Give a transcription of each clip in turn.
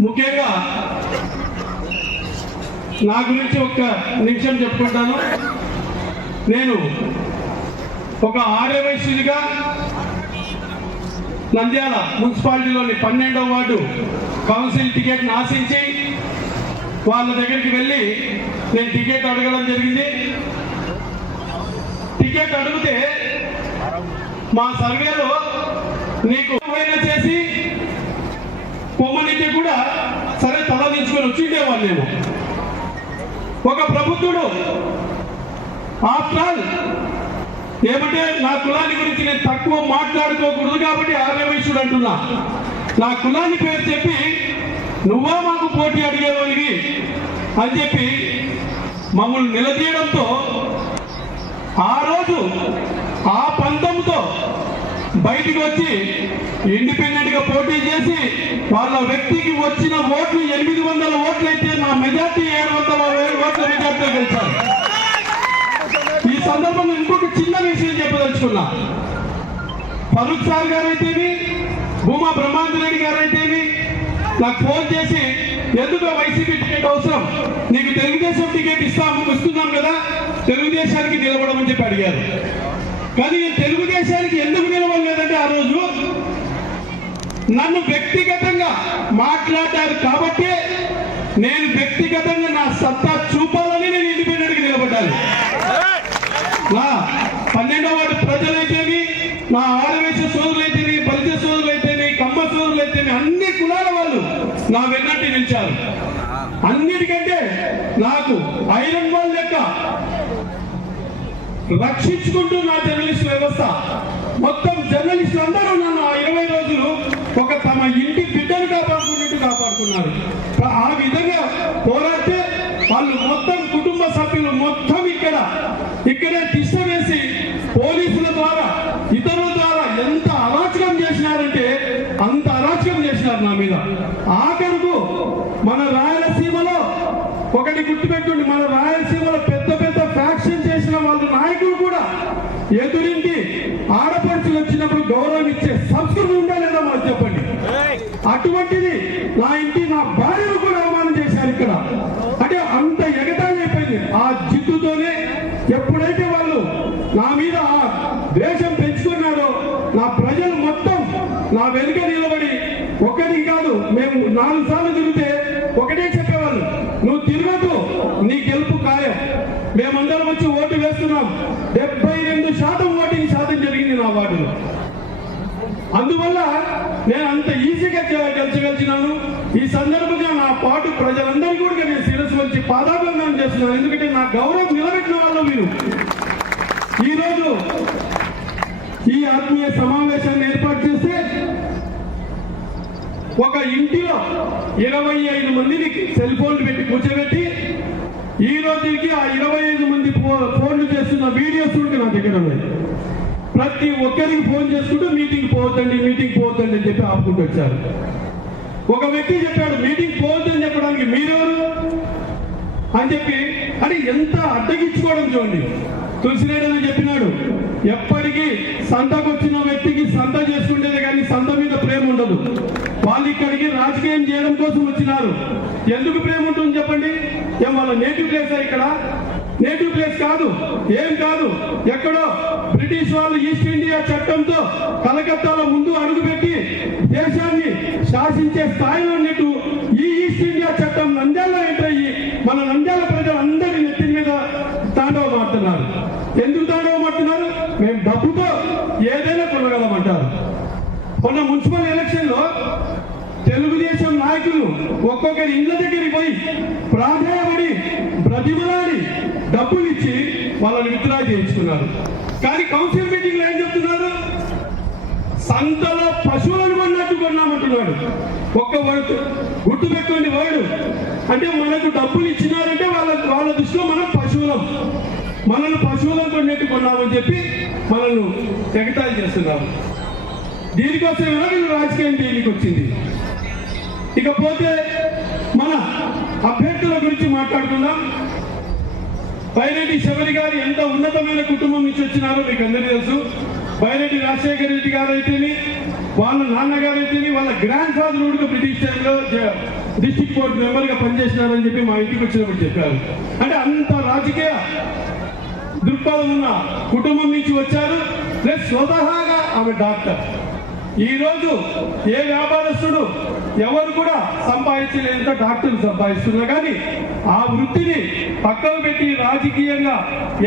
ముఖ్యంగా నా గురించి ఒక్క నిమిషం చెప్పుకుంటాను. నేను ఒక ఆర్యవైశ్యునిగా నంద్యాల మున్సిపాలిటీలోని పన్నెండవ వార్డు కౌన్సిల్ టికెట్ని ఆశించి వాళ్ళ దగ్గరికి వెళ్ళి నేను టికెట్ అడగడం జరిగింది. టికెట్ అడిగితే మా సర్వేలో నీకు ఏమైనా చేసి పొమ్మనింటి కూడా సరే తల వచ్చిండే వాళ్ళేమో ఒక ప్రభుత్వుడు ఆఫ్టర్ ఏమంటే నా కులాన్ని గురించి నేను తక్కువ మాట్లాడుకోకూడదు కాబట్టి ఆర్యవైశ్యుడు అంటున్నా. నా కులాన్ని పేరు చెప్పి నువ్వా మాకు పోటీ అడిగేవాడివి అని చెప్పి మమ్మల్ని నిలదీయడంతో ఆ రోజు ఆ పంతంతో బయటికి వచ్చి ఇండిపెండెంట్గా పోటీ చేసి వాళ్ళ వ్యక్తికి వచ్చిన ఓట్లు ఎనిమిది వందల ఓట్లు అయితే నా మెజార్టీ ఏడు వందల ఓట్ల మెజార్టీ గెలిచారు. ఈ సందర్భంలో ఇంకొక చిన్న విషయం చెప్పదలుచుకున్నా. ఫరూక్ సార్ గారు భూమా బ్రహ్మాంజరెడ్డి గారు నాకు ఫోన్ చేసి ఎందుకు వైసీపీ టికెట్ అవసరం? నీకు తెలుగుదేశం టికెట్ ఇస్తాం ఇస్తున్నాం కదా తెలుగుదేశానికి నిలబడమని చెప్పి అడిగారు. కానీ నేను తెలుగుదేశానికి ఎందుకు నిలవలేదంటే ఆ రోజు నన్ను వ్యక్తిగతంగా మాట్లాడారు కాబట్టి నేను వ్యక్తిగతంగా నా సత్తా చూపాలని నేను ఇండిపెండెంట్గా నిలబడ్డాను నా పన్నెండవ వార్డు ప్రజలైతేమి నా ఆడవేశ సోదరులైతేమి బలిజ సోదరులైతేమి కమ్మ సోదరులైతేమి అన్ని కులాల వాళ్ళు నా వెన్నట్టు నిలిచారు అన్నిటికంటే నాకు ఐరన్ వాల్ లెక్క రక్షించుకుంటూ నా జర్నలిస్ట్ వ్యవస్థ. మొత్తం జర్నలిస్టులు అందరూ నన్ను ఆ ఇరవై రోజులు ఒక తమ ఇంటి బిడ్డను కాపాడుకున్నట్టు కాపాడుకున్నారు. ఆ విధంగా పోరాడితే వాళ్ళు మొత్తం కుటుంబ సభ్యులు మొత్తం ఇక్కడ ఇక్కడే తిష్ట వేసి పోలీసుల ద్వారా ఇతరుల ద్వారా ఎంత అరాచకం చేసినారంటే అంత అరాచకం చేసినారు నా మీద. ఆఖరుకు మన రాయలసీమలో ఒకటి గుర్తుపెట్టుండి మన రాయలసీమలో పెద్ద పెద్ద ఫ్యాక్షన్ చేసిన వాళ్ళ నాయకులు కూడా ఎదురింటి ఆడపడుచులు వచ్చినప్పుడు గౌరవం ఇచ్చే సంస్కృతి ఉందా లేదా మాకు చెప్పండి అటువంటిది నా ఇంటి నా భార్యను కూడా అవమానం చేశారు ఇక్కడ అంటే అంత ఎగతాళి అయిపోయింది ఆ జిద్దుతోనే ఎప్పుడైతే వాళ్ళు నా మీద ద్వేషం పెంచుకున్నారో నా ప్రజలు మొత్తం నా వెనుక నిలబడి ఒకటి కాదు మేము నాలుగు సార్లు తిరిగితే ఒకటే చెప్పేవాళ్ళు నువ్వు తిరగదు నీ గెలుపు ఖాయం. మేమందరం వచ్చి ఓటు వేస్తున్నాం. డెబ్బై రెండు శాతం ఓటింగ్ శాతం జరిగింది నా వార్డులో. అందువల్ల నేను అంత ఈజీగా గె- గెలిచగలిచినాను. ఈ సందర్భంగా నా పాటు ప్రజలందరికీ కూడా నేను శిరస్సు వచ్చి పాదాభివందనం చేస్తున్నాను. ఎందుకంటే నా గౌరవం నిలబెట్టిన వాళ్ళు మీరు. ఈరోజు ఈ ఆత్మీయ సమావేశాన్ని ఏర్పాటు చేస్తే ఒక ఇంటిలో ఇరవై ఐదు మందిని సెల్ ఫోన్లు పెట్టి కూర్చోబెట్టి ఈ రోజుకి ఆ ఇరవై ఐదు మంది ఫోన్లు చేస్తున్న వీడియోస్ ఉంటే నా దగ్గర ఉన్నాయి. ప్రతి ఒక్కరికి ఫోన్ చేసుకుంటూ మీటింగ్ పోవద్దండి మీటింగ్ పోవద్దండి అని చెప్పి ఆపుకుంటూ వచ్చారు. ఒక వ్యక్తి చెప్పాడు మీటింగ్ పోవద్దని చెప్పడానికి మీరెవరు? అని చెప్పి అని ఎంత అడ్డగించుకోవడం చూడండి. తులసిరెడ్డి అని చెప్పినాడు. ఎప్పటికీ సంతకు వచ్చిన వ్యక్తికి సంత చేసుకుంటేనే కానీ సంత మీద ప్రేమ ఉండదు. వాళ్ళు ఇక్కడికి రాజకీయం చేయడం కోసం వచ్చినారు. ఎందుకు ప్రేమ ఉంటుంది చెప్పండి? ఏం వాళ్ళ నేటివ్ ప్లేస్ ఇక్కడ? నేటివ్ ప్లేస్ కాదు ఏం కాదు. ఎక్కడో బ్రిటిష్ వాళ్ళు ఈస్ట్ ఇండియా చట్టంతో కలకత్తాలో ముందు అడుగుపెట్టి దేశాన్ని శాసించే స్థాయిలో నీటు ఈ ఈస్ట్ ఇండియా చట్టం నంద్యాల ఎంటర్ అయ్యి మన నంద్యాల ప్రజలందరి నెత్తి మీద తాండవ ఆడుతున్నారు ఎందుకు తాండవం ఆడుతున్నారు మేము డబ్బుతో ఏదైనా కొనగలమంటారు. మొన్న మున్సిపల్ ఎలక్షన్లో తెలుగుదేశం నాయకులు ఒక్కొక్కరి ఇళ్ళ దగ్గరికి పోయి ప్రాధాయపడి ప్రతిమలాడి డబ్బులు ఇచ్చి వాళ్ళని విత్డ్రా చేయించుకున్నారు. కానీ కౌన్సిల్ మీటింగ్లో ఏం చెప్తున్నారు? సంతలో పశువులను కొన్నట్టు కొన్నామంటున్నాడు. ఒక్క వర్డ్ గుర్తు పెట్టుకోండి వర్డ్ అంటే మనకు డబ్బులు ఇచ్చినారంటే వాళ్ళ వాళ్ళ దృష్టిలో మనం పశువులం. మనల్ని పశువులతో కొన్నట్టు కొన్నామని చెప్పి మనల్ని ఎగతాళి చేస్తున్నారు దీనికోసమైనా వీళ్ళు రాజకీయం దీనికి వచ్చింది. ఇకపోతే మన అభ్యర్థుల గురించి మాట్లాడుకుందాం. బైరెడ్డి శబరి గారు ఎంత ఉన్నతమైన కుటుంబం నుంచి వచ్చినారో మీకు అందరికీ తెలుసు. బైరెడ్డి రాజశేఖర రెడ్డి గారు అయితేని వాళ్ళ నాన్నగారు అయితేని వాళ్ళ గ్రాండ్ ఫాదర్ కూడా బ్రిటిష్ టైంలో డిస్టిక్ బోర్డు మెంబర్గా పనిచేసినారని చెప్పి మా ఇంటికి వచ్చినప్పుడు చెప్పారు. అంటే అంత రాజకీయ దృక్పథం ఉన్న కుటుంబం నుంచి వచ్చారు. ప్లస్ స్వతహాగా ఆమె డాక్టర్. ఈరోజు ఏ వ్యాపారస్తుడు ఎవరు కూడా సంపాదించలేంత డాక్టర్లు సంపాదిస్తున్నా కానీ ఆ వృత్తిని పక్కకు పెట్టి రాజకీయంగా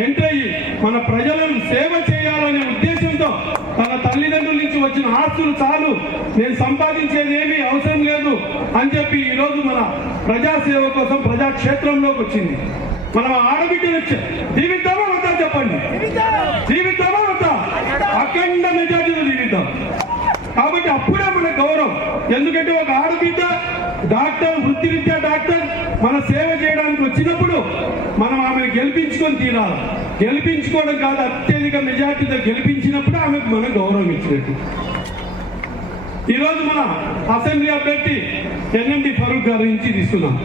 ఎంటర్ అయ్యి మన ప్రజలను సేవ చేయాలనే ఉద్దేశంతో తన తల్లిదండ్రుల నుంచి వచ్చిన ఆస్తులు చాలు నేను సంపాదించేదేమీ అవసరం లేదు అని చెప్పి ఈరోజు మన ప్రజాసేవ కోసం ప్రజాక్షేత్రంలోకి వచ్చింది. మనం ఆడబిడ్డలు వచ్చా జీవితామా చెప్పండి. జీవితామా వద్దా అఖండ మెజార్టీలో జీవితం. కాబట్టి అప్పుడే మన గౌరవం. ఎందుకంటే ఒక ఆడబిడ్డ డాక్టర్ వృత్తిరీత్యా డాక్టర్ మన సేవ చేయడానికి వచ్చినప్పుడు మనం ఆమెను గెలిపించుకొని తీరాలి. గెలిపించుకోవడం కాదు అత్యధిక మెజార్టీతో గెలిపించినప్పుడు ఆమెకు మనం గౌరవం ఇచ్చినట్టు. ఈరోజు మన అసెంబ్లీ అభ్యర్థి ఎన్ఎండి ఫరూక్ గారి నుంచి తీసుకున్నాం.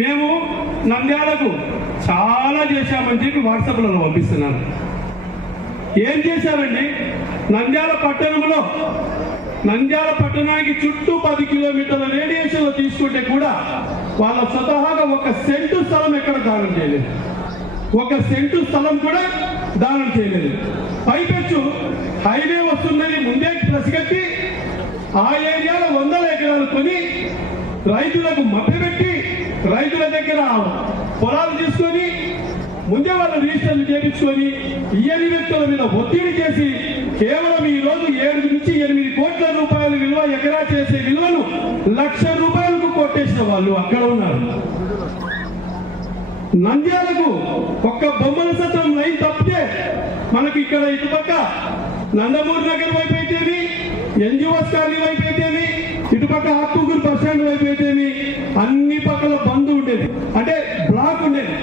మేము నంద్యాలకు చాలా చేశామని చెప్పి వాట్సాప్లలో పంపిస్తున్నాను ఏం చేశారండి? నంద్యాల పట్టణంలో నంద్యాల పట్టణానికి చుట్టూ పది కిలోమీటర్ల రేడియేషన్లో తీసుకుంటే కూడా వాళ్ళ స్వతహాగా ఒక సెంటు స్థలం ఎక్కడ దానం చేయలేదు. ఒక సెంటు స్థలం కూడా దానం చేయలేదు. పైపెచ్చు హైవే వస్తుందని ముందే ప్రసిగట్టి ఆ ఏరియాలో వందల ఎకరాలు కొని రైతులకు మభ్యపెట్టి రైతుల దగ్గర పొలాలు తీసుకొని ముందే వాళ్ళు రిజిస్టర్లు చేయించుకొని ఇయ్యని వ్యక్తుల మీద ఒత్తిడి చేసి కేవలం ఈ రోజు ఏడు నుంచి ఎనిమిది కోట్ల రూపాయల విలువ ఎకరా చేసే విలువను లక్ష రూపాయలకు కొట్టేసిన వాళ్ళు అక్కడ ఉన్నారు. నంద్యాలకు ఒక్క బొమ్మల సత్రం లైన్ తప్పితే మనకి ఇక్కడ ఇటుపక్క నందమూరి నగర్ వైపు అయితేమి ఎన్జిఓస్ కాలనీ వైపు అయితేమి ఇటుపక్క ఆత్మకూరు బస్ స్టాండ్ వైపు అయితేమి అన్ని పక్కల బంద్ ఉండేది. ఉంది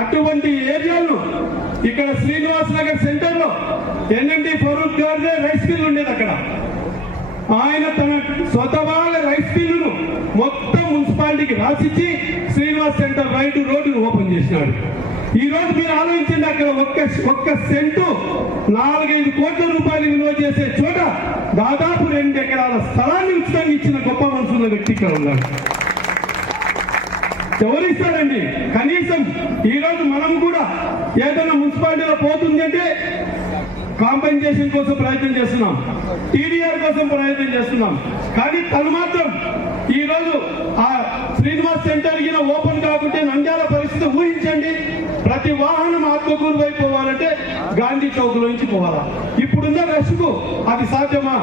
అటువంటి ఏరియాలు ఇక్కడ శ్రీనివాస్ నగర్ సెంటర్లో ఎన్ఎండి ఫరూక్ గారిదే రైస్ మిల్ ఉండేది అక్కడ. ఆయన తన స్వతవాళ్ళ రైస్ మిల్లును మొత్తం మున్సిపాలిటీకి రాసిచ్చి శ్రీనివాస్ సెంటర్ రైట్ రోడ్డును ఓపెన్ చేసినాడు. ఈ రోజు మీరు ఆలోచించండి అక్కడ ఒక్క ఒక్క సెంటు నాలుగైదు కోట్ల రూపాయలు విలువ చేసే చోట దాదాపు రెండు ఎకరాల స్థలాన్ని ఉచితంగా ఇచ్చిన గొప్ప మనసున్న వ్యక్తి ఇక్కడ ఉన్నాడు. ఎవరిస్తారండి కనీసం ఈ రోజు మనం కూడా ఏదైనా మున్సిపాలిటీలో పోతుంది అంటే కాంపెన్సేషన్ కోసం ప్రయత్నం చేస్తున్నాం. టీడీఆర్ కోసం ప్రయత్నం చేస్తున్నాం. కానీ తను మాత్రం ఈ రోజు ఆ శ్రీనివాస్ సెంటర్ కింద ఓపెన్ కాకుంటే నంద్యాల పరిస్థితి ఊహించండి. ప్రతి వాహనం ఆత్మకూరు వైపు పోవాలంటే గాంధీ చౌక్ నుంచి పోవాలా? ఇప్పుడున్న రష్కు అది సాధ్యమా?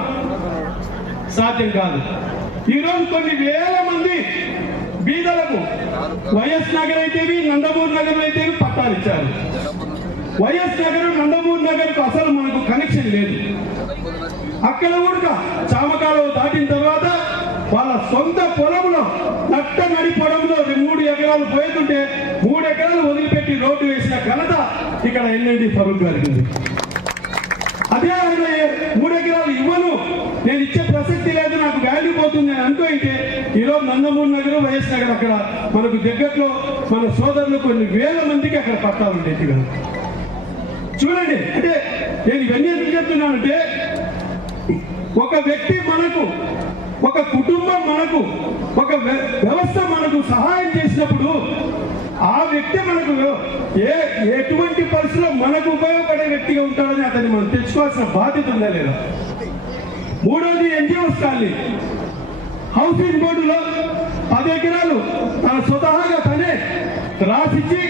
సాధ్యం కాదు. ఈ రోజు కొన్ని వేల మంది బీదలకు వైఎస్ నగర్ అయితేవి నందమూరు నగర్ అయితేవి పట్టాలు ఇచ్చారు. వైఎస్ నగర్ నందమూరు నగర్కు అసలు మనకు కనెక్షన్ లేదు. అక్కడ కూడా చామకాలం దాటిన తర్వాత వాళ్ళ సొంత పొలంలో నట్ట నడి పొలంలో మూడు ఎకరాలు పోతుంటే మూడు ఎకరాలు వదిలిపెట్టి రోడ్డు వేసిన ఘనత ఇక్కడ ఎల్ఎండి ఫరూక్ గారికి అదే ఆయన మూడు ఎకరాలు ఇవ్వను నేను ఇచ్చే ప్రసక్తి లేదు నాకు వాల్యూ పోతుంది అని అనుకో అయితే ఈరోజు నందమూరి నగర్ వైఎస్ నగర్ అక్కడ మనకు దగ్గరలో మన సోదరులు కొన్ని వేల మందికి అక్కడ పట్టాలు ఉండేది కదా. చూడండి అంటే నేను ఇవన్నీ ఎందుకు చెప్తున్నానంటే ఒక వ్యక్తి మనకు ఒక కుటుంబం మనకు ఒక వ్య- వ్యవస్థ మనకు సహాయం చేసినప్పుడు ఆ వ్యక్తి మనకు ఏ ఎటువంటి పరిస్థితిలో మనకు ఉపయోగపడే వ్యక్తిగా ఉంటాడని అతన్ని మనం తెచ్చుకోవాల్సిన బాధ్యత ఉందా లేదా? మూడోది ఎన్జిఓస్ కాలనీ హౌసింగ్ బోర్డులో పది ఎకరాలు తన స్వతహాగా తనే రాసిచ్చి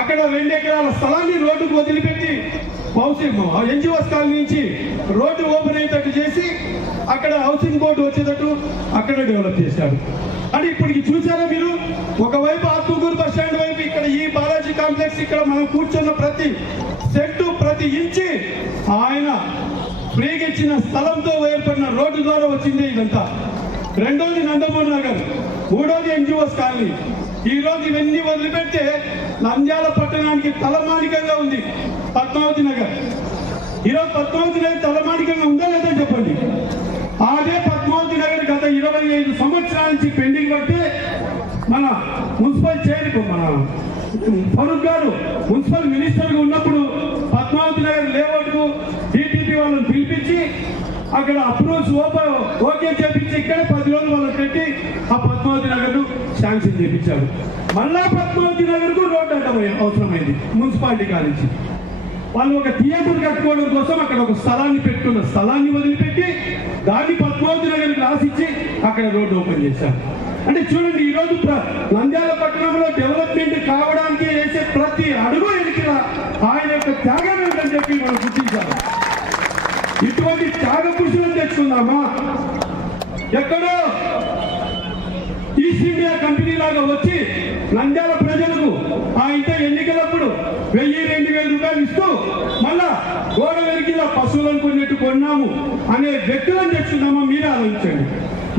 అక్కడ రెండు ఎకరాల స్థలాన్ని రోడ్డుకు వదిలిపెట్టి హౌసింగ్ ఎన్జిఓస్ కాలనీ నుంచి రోడ్డు ఓపెన్ అయ్యేటట్టు చేసి అక్కడ హౌసింగ్ బోర్డు వచ్చేటట్టు అక్కడ డెవలప్ చేశారు అంటే ఇప్పటికి చూసారా మీరు? ఒకవైపు ఆత్మకూరు బస్ స్టాండ్ వైపు ఇక్కడ ఈ బాలాజీ కాంప్లెక్స్ ఇక్కడ మనం కూర్చున్న ప్రతి సెట్టు ప్రతి ఇంచి ఆయన ఫ్రీగా ఇచ్చిన స్థలంతో ఏర్పడిన రోడ్డు ద్వారా వచ్చింది ఇదంతా. రెండోది నందమూరి నగర్ మూడోది ఎన్జిఓస్ కాలనీ. ఈ రోజు ఇవన్నీ వదిలిపెడితే నంద్యాల పట్టణానికి తలమానికంగా ఉంది పద్మావతి నగర్. ఈరోజు పద్మావతి నగర్ తలమానికంగా ఉందా లేదా చెప్పండి. అదే పద్మావతి నగర్ గత ఇరవై ఐదు సంవత్సరాల నుంచి పెండింగ్ పడితే మన మున్సిపల్ చైర్ మన ఫరూక్ గారు మున్సిపల్ మినిస్టర్గా ఉన్నప్పుడు పద్మావతి నగర్ లేఅవుట్ ఈ వాళ్ళని పిలిపించి అక్కడ అప్రోచ్ ఓపెన్ ఓకే చేపించి ఇక్కడ పది రోజులు వాళ్ళకి పెట్టి ఆ పద్మావతి నగర్ శాంక్షన్ చేపించారు. మళ్ళా పద్మావతి నగర్కు రోడ్డు అడ్డం అవసరమైంది మున్సిపాలిటీ కానించి. వాళ్ళు ఒక థియేటర్ కట్టుకోవడం కోసం అక్కడ ఒక స్థలాన్ని పెట్టుకున్న స్థలాన్ని వదిలిపెట్టి దాన్ని పద్మావతి నగర్కి రాసిచ్చి అక్కడ రోడ్డు ఓపెన్ చేశారు. అంటే చూడండి ఈ రోజు ప్ర- నంద్యాల పట్టణంలో డెవలప్మెంట్ కావడానికి వేసే ప్రతి అడుగు వెనుక ఆయన యొక్క త్యాగం ఏంటని చెప్పి మనం గుర్తించాలి. ఇటువంటి త్యాగ పురుషులను తెచ్చుకుందామా? ఎక్కడో ఈస్ట్ ఇండియా కంపెనీ లాగా వచ్చి నంద్యాల ప్రజలకు ఆ ఇంత ఎన్నికలప్పుడు వెయ్యి రెండు వేల రూపాయలు ఇస్తూ మళ్ళా గోడ వెలికిలా పశువులను కొన్నట్టు కొన్నాము అనే వ్యక్తులను తెచ్చుకున్నామా మీరే ఆలోచించండి.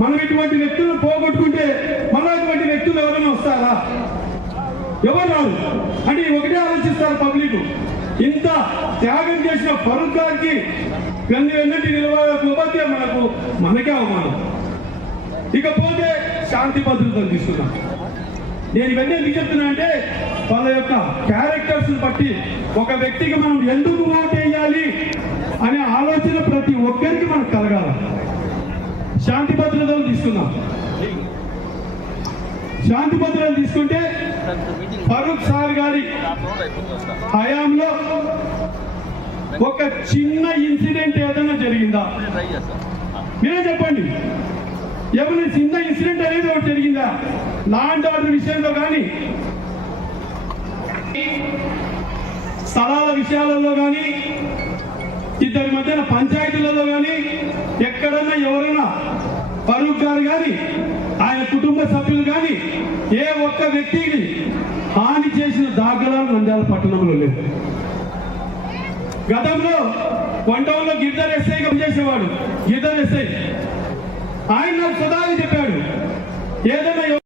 మనం ఇటువంటి వ్యక్తులను పోగొట్టుకుంటే మళ్ళా ఇటువంటి వ్యక్తులు ఎవరైనా వస్తారా? ఎవరు రాదు అంటే ఒకటే ఆలోచిస్తారు పబ్లిక్. ఇంత త్యాగం చేసిన ఫరూక్ గారికి వెన్ను వెన్నటి నిలవకపోతే మనకు మనకే అవమానం. ఇకపోతే శాంతి భద్రతలు తీసుకున్నాం నేను ఇవన్నీ ఎందుకు చెప్తున్నా అంటే వాళ్ళ యొక్క క్యారెక్టర్స్ బట్టి ఒక వ్యక్తికి మనం ఎందుకు ఓట్ వేయాలి అనే ఆలోచన ప్రతి ఒక్కరికి మనకు కలగాలి. శాంతి భద్రతలు తీసుకుందాం. శాంతి భద్రతలు తీసుకుంటే ఫరూక్ సార్ గారి హయాంలో ఒక చిన్న ఇన్సిడెంట్ ఏదైనా జరిగిందా? మీరే చెప్పండి. ఏమైనా చిన్న ఇన్సిడెంట్ అనేది ఒకటి జరిగిందా? లాండ్ ఆర్డర్ విషయంలో కానీ స్థలాల విషయాలలో కానీ ఇద్దరి మధ్యన పంచాయతీలలో కానీ ఎక్కడన్నా ఎవరైనా ఫరూక్ గారు కానీ కుటుంబ సభ్యులు కానీ ఏ ఒక్క వ్యక్తిని హాని చేసిన దాఖలాలు నంద్యాల పట్టణంలో లేదు గతంలో వంటంలో గిద్దర్ ఎస్ఐ చేసేవాడు గిద్దర్ ఎస్ఐ. ఆయన నాకు సదాగా చెప్పాడు. ఏదైనా